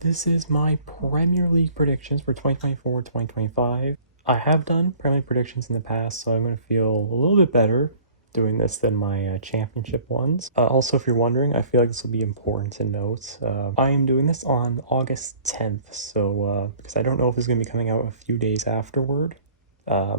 This is my Premier League predictions for 2024-2025. I have done Premier League predictions in the past, so I'm going to feel a little bit better doing this than my championship ones. Also, if you're wondering, I feel like this will be important to note. I am doing this on August 10th, so because I don't know if it's going to be coming out a few days afterward.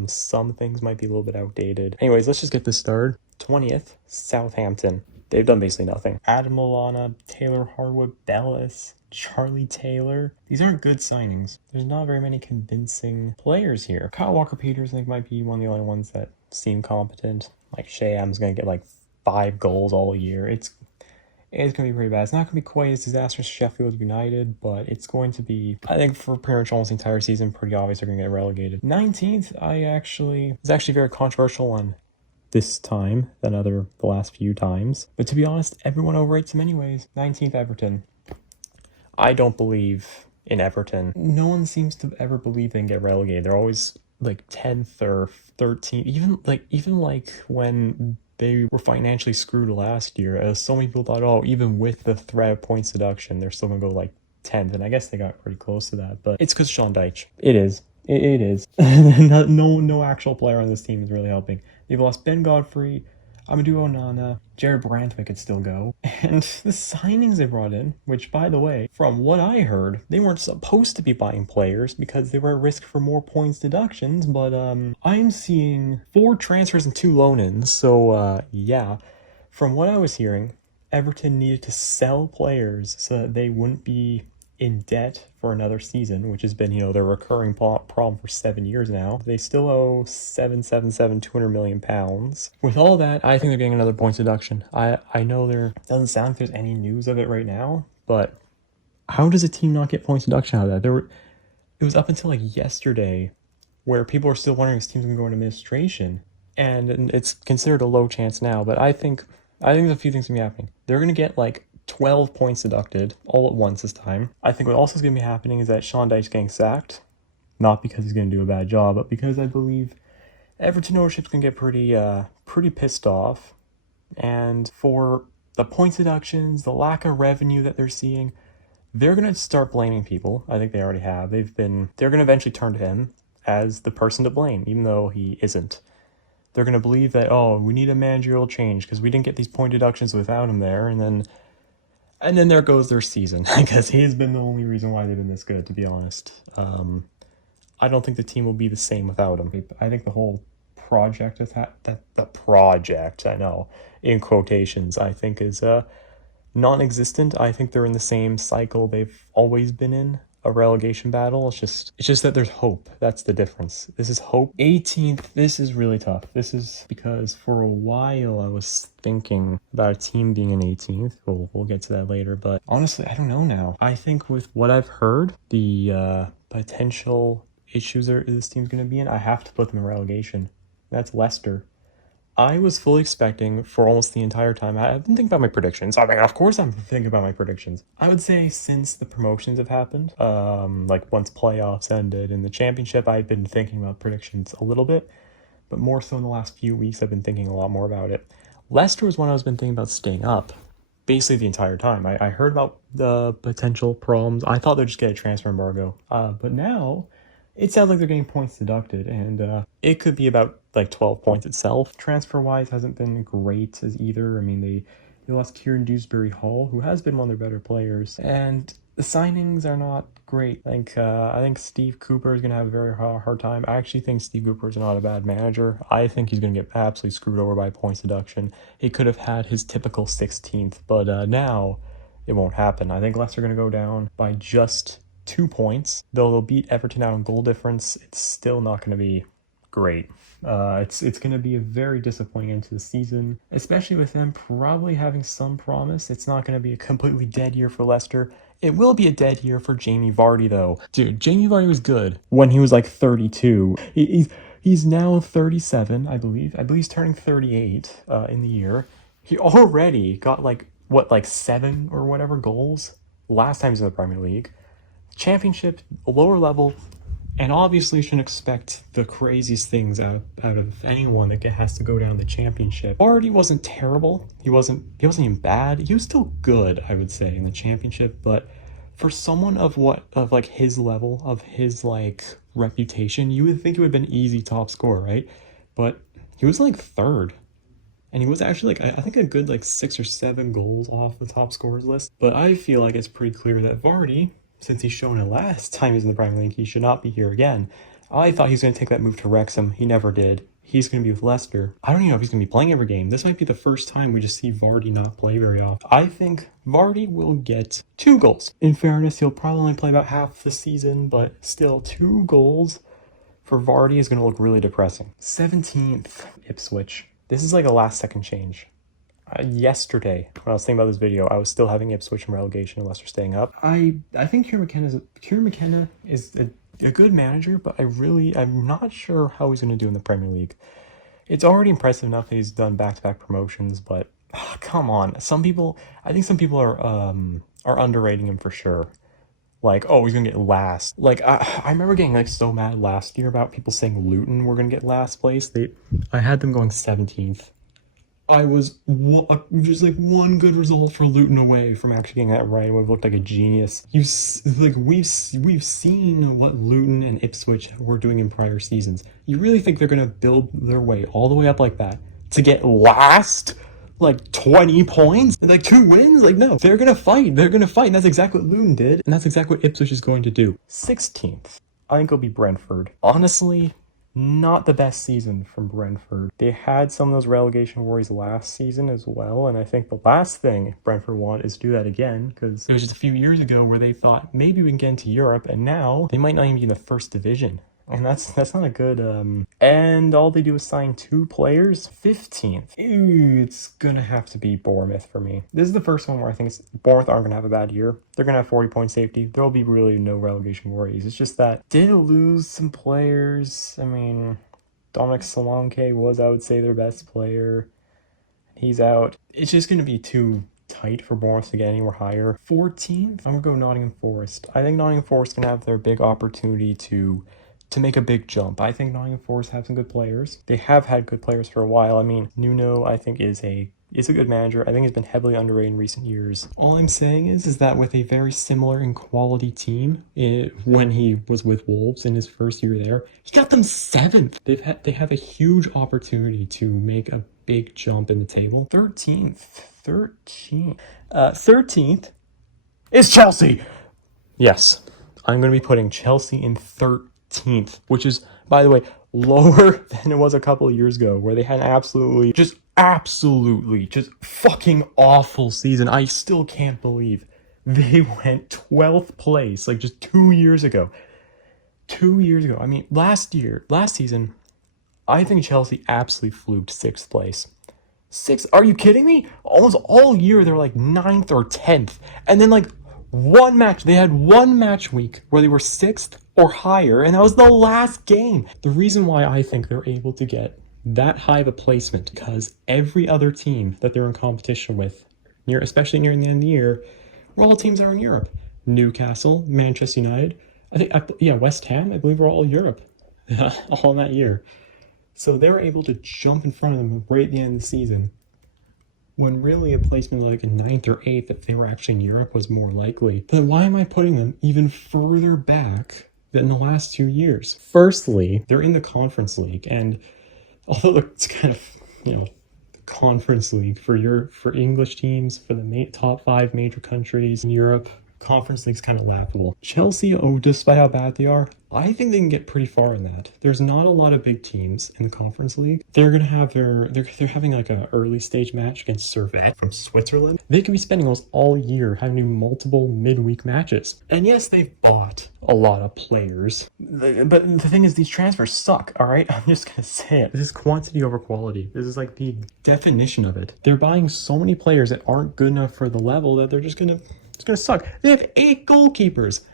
Some things might be a little bit outdated. Anyways, let's just get this started. 20th, Southampton. They've done basically nothing. Adam Lallana, Taylor Harwood, Bellis, Charlie Taylor. These aren't good signings. There's not very many convincing players here. Kyle Walker-Peters, I think, might be one of the only ones that seem competent. Like Shea Adams going to get like 5 goals all year. It's going to be pretty bad. It's not going to be quite as disastrous as Sheffield United, but it's going to be, I think, for pretty much almost the entire season, pretty obvious they're going to get relegated. 19th, it's actually very controversial on this time than the last few times. But to be honest, everyone overrates them anyways. 19th, Everton. I don't believe in Everton. No one seems to ever believe they can get relegated. They're always like 10th or 13th. Even like when they were financially screwed last year, so many people thought, oh, even with the threat of points deduction, they're still gonna go like 10th. And I guess they got pretty close to that. But it's because Sean Dyche. It is. It is. No actual player on this team is really helping. They've lost Ben Godfrey, Amadou Onana, Jared Brandtwick could still go. And the signings they brought in, which, by the way, from what I heard, they weren't supposed to be buying players because they were at risk for more points deductions, but I'm seeing 4 transfers and 2 loan-ins, so yeah. From what I was hearing, Everton needed to sell players so that they wouldn't be in debt for another season, which has been, their recurring problem for 7 years now. They still owe 200 million pounds. With all that, I think they're getting another points deduction. I know there doesn't sound like there's any news of it right now, but how does a team not get points deduction out of that? It was up until like yesterday where people are still wondering if this team's gonna go into administration, and it's considered a low chance now, but I think there's a few things gonna be happening. They're gonna get like 12 points deducted all at once this time. I think what also is going to be happening is that Sean Dyche's getting sacked. Not because he's going to do a bad job, but because I believe Everton ownership's going to get pretty pissed off. And for the points deductions, the lack of revenue that they're seeing, they're going to start blaming people. I think they already have. They're going to eventually turn to him as the person to blame, even though he isn't. They're going to believe that, oh, we need a managerial change because we didn't get these point deductions without him there, and then there goes their season. I guess he has been the only reason why they've been this good, to be honest. I don't think the team will be the same without him. I think the whole project the project, I know, in quotations, I think is non-existent. I think they're in the same cycle they've always been in, a relegation battle. It's just that there's hope. That's the difference. This is hope. 18th, this is really tough. This is because for a while I was thinking about a team being in 18th. We'll get to that later, but honestly, I don't know now. I think with what I've heard, the potential issues this team's going to be in, I have to put them in relegation. That's Leicester. I was fully expecting for almost the entire time. I've been thinking about my predictions. I mean, of course I'm thinking about my predictions. I would say since the promotions have happened, like once playoffs ended in the championship, I've been thinking about predictions a little bit, but more so in the last few weeks, I've been thinking a lot more about it. Leicester was one I was been thinking about staying up basically the entire time. I heard about the potential problems. I thought they'd just get a transfer embargo, but now it sounds like they're getting points deducted, and it could be about like 12 points itself. Transfer-wise hasn't been great as either. I mean, they lost Kieran Dewsbury-Hall, who has been one of their better players, and the signings are not great. I think Steve Cooper is going to have a very hard time. I actually think Steve Cooper is not a bad manager. I think he's going to get absolutely screwed over by points deduction. He could have had his typical 16th, but now it won't happen. I think Leicester are going to go down by just 2 points. Though they'll beat Everton out on goal difference, it's still not going to be great. It's going to be a very disappointing end to the season, especially with them probably having some promise. It's not going to be a completely dead year for Leicester. It will be a dead year for Jamie Vardy, though. Dude, Jamie Vardy was good when he was like 32. He's now 37, I believe. I believe he's turning 38 in the year. He already got like 7 or whatever goals last time he was in the Premier League. Championship, lower level, and obviously shouldn't expect the craziest things out of anyone that has to go down the championship. Vardy wasn't terrible. He wasn't even bad. He was still good, I would say, in the championship, but For someone of like his level, of his like reputation, you would think it would have been easy top scorer, right? But he was like third. And he was actually like, I think a good like 6 or 7 goals off the top scorers list. But I feel like it's pretty clear that Vardy, since he's shown it last time he's in the Premier League, he should not be here again. I thought he was going to take that move to Wrexham. He never did. He's going to be with Leicester. I don't even know if he's going to be playing every game. This might be the first time we just see Vardy not play very often. I think Vardy will get 2 goals. In fairness, he'll probably only play about half the season, but still 2 goals for Vardy is going to look really depressing. 17th, Ipswich. This is like a last second change. Yesterday, when I was thinking about this video, I was still having Ipswich in relegation and Leicester staying up. I think Kieran McKenna is a good manager, but I'm not sure how he's going to do in the Premier League. It's already impressive enough that he's done back-to-back promotions, but come on. I think some people are underrating him for sure. Like, oh, he's gonna get last. Like, I remember getting like so mad last year about people saying Luton were gonna get last place. I had them going 17th. I was just like one good result for Luton away from actually getting that right. It would have looked like a genius. We've seen what Luton and Ipswich were doing in prior seasons. You really think they're gonna build their way all the way up like that to get last? Like 20 points? Like 2 wins? Like, no. They're gonna fight. And that's exactly what Luton did. And that's exactly what Ipswich is going to do. 16th. I think it'll be Brentford. Honestly, not the best season from Brentford. They had some of those relegation worries last season as well. And I think the last thing Brentford want is to do that again. Because it was just a few years ago where they thought maybe we can get into Europe. And now they might not even be in the first division. And that's not a good, and all they do is sign 2 players. 15th. Ew, it's gonna have to be Bournemouth for me. This is the first one where I think Bournemouth aren't gonna have a bad year. They're gonna have 40-point safety. There'll be really no relegation worries. It's just that, did lose some players. I mean, Dominic Solanke was, I would say, their best player. He's out. It's just gonna be too tight for Bournemouth to get anywhere higher. 14th, I'm gonna go Nottingham Forest. I think Nottingham Forest can have their big opportunity to make a big jump. I think Nottingham Forest have some good players. They have had good players for a while. I mean, Nuno, I think, is a good manager. I think he's been heavily underrated in recent years. All I'm saying is that with a very similar in quality team, when he was with Wolves in his first year there, he got them 7th. They have a huge opportunity to make a big jump in the table. 13th. 13th is Chelsea. Yes, I'm going to be putting Chelsea in 13th. Which is, by the way, lower than it was a couple of years ago, where they had absolutely just fucking awful season. I still can't believe they went 12th place like just 2 years ago. 2 years ago. I mean, last season, I think Chelsea absolutely fluked 6th place. 6th? Are you kidding me? Almost all year they're like 9th or 10th, and then like they had one match week where they were 6th or higher, and that was the last game. The reason why I think they're able to get that high of a placement, because every other team that they're in competition with, especially near the end of the year, were all teams that are in Europe. Newcastle, Manchester United, West Ham, I believe were all Europe, all in that year. So they were able to jump in front of them right at the end of the season, when really a placement like a 9th or 8th, if they were actually in Europe, was more likely. Then why am I putting them even further back than the last 2 years? Firstly, they're in the Conference League, and although it's kind of, the Conference League for English teams, for the top 5 major countries in Europe, Conference League's kind of laughable. Chelsea, despite how bad they are, I think they can get pretty far in that. There's not a lot of big teams in the Conference League. They're gonna have they're having like an early stage match against Servette from Switzerland. They could be spending almost all year having to do multiple midweek matches. And yes, they've bought a lot of players, but the thing is, these transfers suck. All right, I'm just gonna say it. This is quantity over quality. This is like the definition of it. They're buying so many players that aren't good enough for the level that they're just gonna. It's going to suck. They have 8 goalkeepers.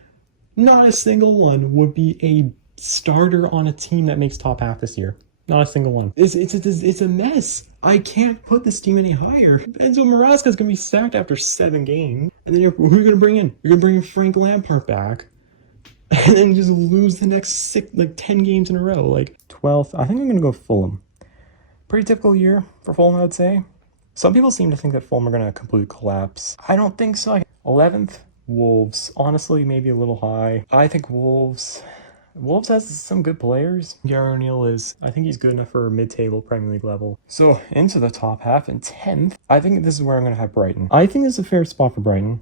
Not a single one would be a starter on a team that makes top half this year. Not a single one. It's a mess. I can't put this team any higher. Enzo Maresca is going to be sacked after 7 games. And then who are you going to bring in? You're going to bring in Frank Lampard back. And then just lose the next 10 games in a row. 12th. I think I'm going to go Fulham. Pretty typical year for Fulham, I would say. Some people seem to think that Fulham are going to completely collapse. I don't think so. 11th, Wolves, honestly, maybe a little high. I think Wolves has some good players. Gary O'Neill is, I think he's good enough for mid-table Premier League level. So into the top half and 10th, I think this is where I'm going to have Brighton. I think this is a fair spot for Brighton.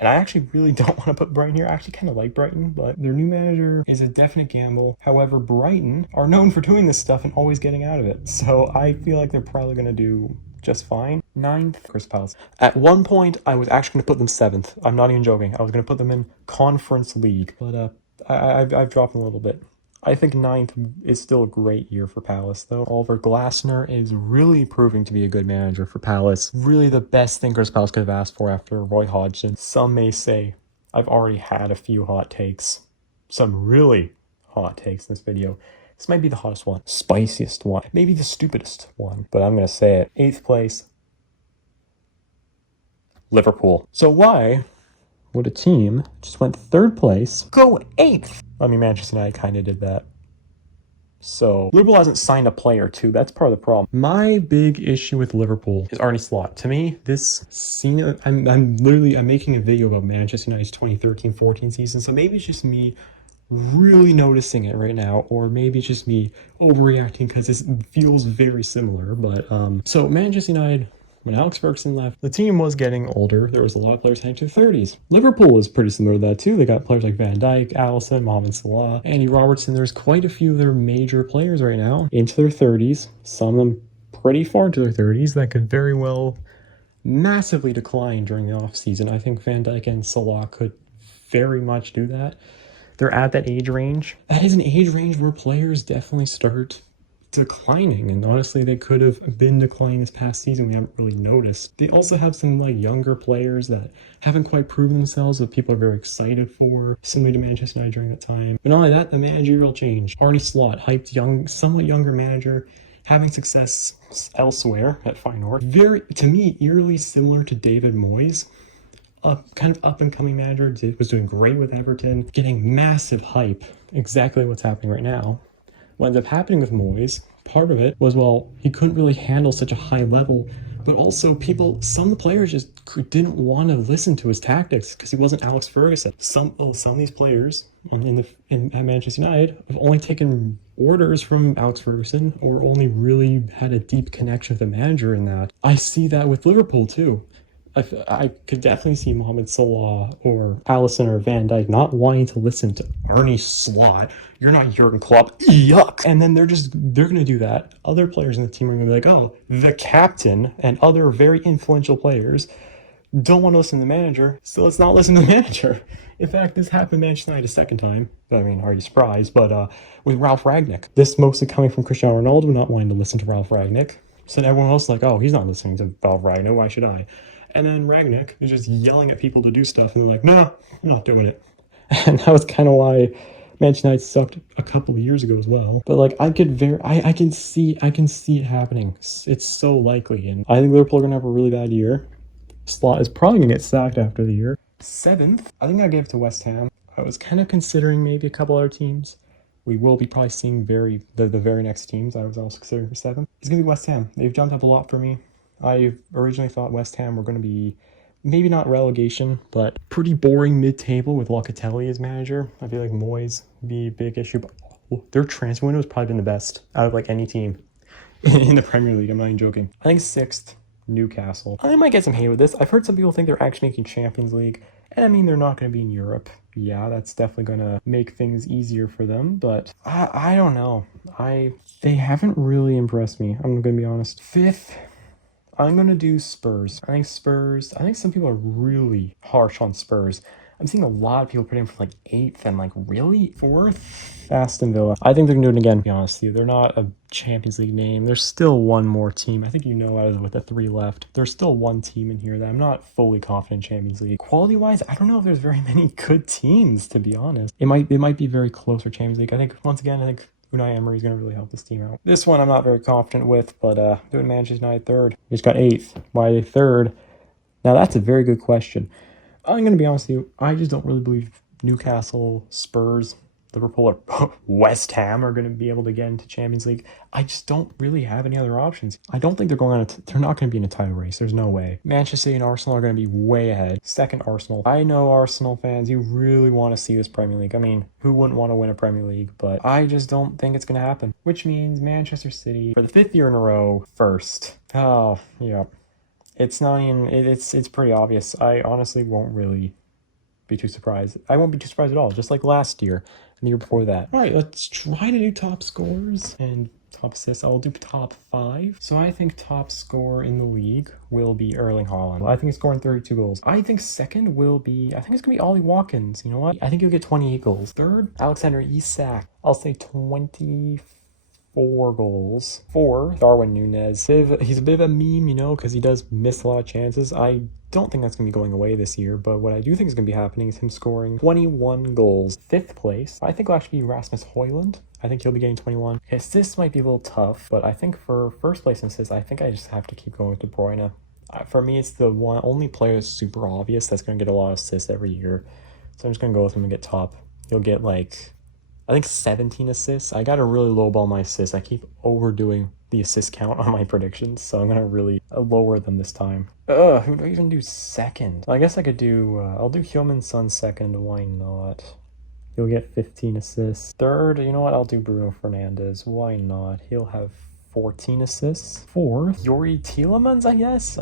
And I actually really don't want to put Brighton here. I actually kind of like Brighton, but their new manager is a definite gamble. However, Brighton are known for doing this stuff and always getting out of it. So I feel like they're probably going to do just fine. 9th, Crystal Palace. At one point, I was actually going to put them 7th. I'm not even joking. I was going to put them in Conference League, but I've dropped them a little bit. I think 9th is still a great year for Palace, though. Oliver Glasner is really proving to be a good manager for Palace. Really the best thing Crystal Palace could have asked for after Roy Hodgson. Some may say I've already had a few hot takes. Some really hot takes in this video. This might be the hottest one. Spiciest one. Maybe the stupidest one. But I'm going to say it. 8th place. Liverpool. So why would a team just went 3rd place go 8th? I mean, Manchester United kind of did that. So Liverpool hasn't signed a player too. That's part of the problem. My big issue with Liverpool is Arne Slot. To me, this scene, I'm making a video about Manchester United's 2013-14 season. So maybe it's just me really noticing it right now, or maybe it's just me overreacting because this feels very similar. But so Manchester United, when Alex Ferguson left, the team was getting older. There was a lot of players heading to their 30s. Liverpool is pretty similar to that too. They got players like Van Dijk, Alisson, Mohamed Salah, Andy Robertson. There's quite a few of their major players right now into their 30s. Some of them pretty far into their 30s that could very well massively decline during the offseason. I think Van Dijk and Salah could very much do that. They're at that age range. That is an age range where players definitely start declining, and honestly they could have been declining this past season. We haven't really noticed. They also have some like younger players that haven't quite proven themselves, that people are very excited for, similar to Manchester United during that time. But not only that, the managerial change. Arne Slot, hyped young, somewhat younger manager, having success elsewhere at Feyenoord. Very, to me, eerily similar to David Moyes. A kind of up-and-coming manager, was doing great with Everton, getting massive hype. Exactly what's happening right now. What ended up happening with Moyes, part of it was, well, he couldn't really handle such a high level, but also some of the players just didn't want to listen to his tactics because he wasn't Alex Ferguson. Some of these players at Manchester United have only taken orders from Alex Ferguson or only really had a deep connection with the manager in that. I see that with Liverpool too. I could definitely see Mohamed Salah or Alisson or Van Dijk not wanting to listen to Arne Slot. You're not Jurgen Klopp. Yuck. And then they're going to do that. Other players in the team are going to be like, oh, the captain and other very influential players don't want to listen to the manager, so let's not listen to the manager. In fact, this happened to Manchester United a second time. I mean, are you surprised? But with Ralph Rangnick. This mostly coming from Cristiano Ronaldo not wanting to listen to Ralph Rangnick. So everyone else like, oh, he's not listening to Ralph Rangnick. Why should I? And then Rangnick is just yelling at people to do stuff, and they're like, no, I'm not doing it. And that was kind of why Manchester United sucked a couple of years ago as well. But like, I can see it happening. It's so likely, and I think Liverpool are gonna have a really bad year. Slot is probably gonna get sacked after the year. 7th, I think I gave it to West Ham. I was kind of considering maybe a couple other teams. We will be probably seeing the very next teams I was also considering for 7th. It's gonna be West Ham. They've jumped up a lot for me. I originally thought West Ham were going to be maybe not relegation, but pretty boring mid-table with Locatelli as manager. I feel like Moyes would be a big issue, but their transfer window has probably been the best out of like any team in the Premier League. I'm not even joking. I think 6th, Newcastle. I might get some hate with this. I've heard some people think they're actually making Champions League, and I mean, they're not going to be in Europe. Yeah, that's definitely going to make things easier for them, but I don't know. They haven't really impressed me. I'm going to be honest. 5th, I'm going to do Spurs. I think some people are really harsh on Spurs. I'm seeing a lot of people putting for like 8th and like really 4th. Aston Villa. I think they're going to do it again, to be honest with you. They're not a Champions League name. There's still one more team. I think with the 3 left, there's still one team in here that I'm not fully confident in Champions League. Quality-wise, I don't know if there's very many good teams, to be honest. It might be very close for Champions League. I think Unai Emery is going to really help this team out. This one I'm not very confident with, but doing Manchester United 3rd. We just got 8th. Why are they 3rd? Now that's a very good question. I'm going to be honest with you. I just don't really believe Newcastle, Spurs, Liverpool or West Ham are going to be able to get into Champions League. I just don't really have any other options. I don't think they're they're not going to be in a title race. There's no way. Manchester City and Arsenal are going to be way ahead. Second, Arsenal. I know Arsenal fans, you really want to see this Premier League. I mean, who wouldn't want to win a Premier League? But I just don't think it's going to happen. Which means Manchester City, for the 5th year in a row, first. Oh, yeah. It's not even, it's pretty obvious. I honestly won't really be too surprised. I won't be too surprised at all, just like last year and the year before that. All right, let's try to do top scores and top assists. I'll do top 5. So I think top scorer in the league will be Erling Haaland. I think he's scoring 32 goals. I think second will be, I think it's going to be Ollie Watkins. You know what? I think he'll get 28 goals. Third, Alexander Isak. I'll say 24 goals. 4, Darwin Núñez. He's a bit of a meme, you know, because he does miss a lot of chances. I don't think that's going to be going away this year, but what I do think is going to be happening is him scoring 21 goals. 5th place, I think will actually be Rasmus Højlund. I think he'll be getting 21. Assists might be a little tough, but I think for first place in assists, I think I just have to keep going with De Bruyne. For me, it's the only player that's super obvious that's going to get a lot of assists every year. So I'm just going to go with him and get top. He'll get like, I think 17 assists. I got to really lowball my assists. I keep overdoing the assist count on my predictions, so I'm going to really lower them this time. Who do I even do second? I guess I could do, I'll do Heung-min Son second. Why not? He'll get 15 assists. Third, you know what? I'll do Bruno Fernandes. Why not? He'll have 14 assists. Fourth, Yuri Tielemans, I guess.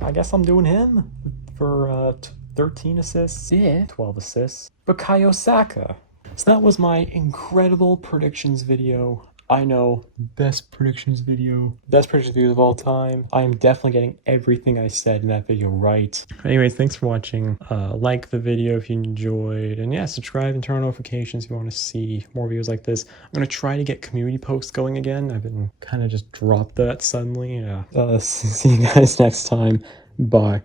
I guess I'm doing him for 13 assists. Yeah, 12 assists. Bukayo Saka. So that was my incredible predictions video. I know, best predictions video of all time. I am definitely getting everything I said in that video right. Anyways, thanks for watching. Like the video if you enjoyed, and yeah, subscribe and turn on notifications if you want to see more videos like this. I'm gonna try to get community posts going again. I've been kind of just dropped that suddenly. Yeah. See you guys next time. Bye.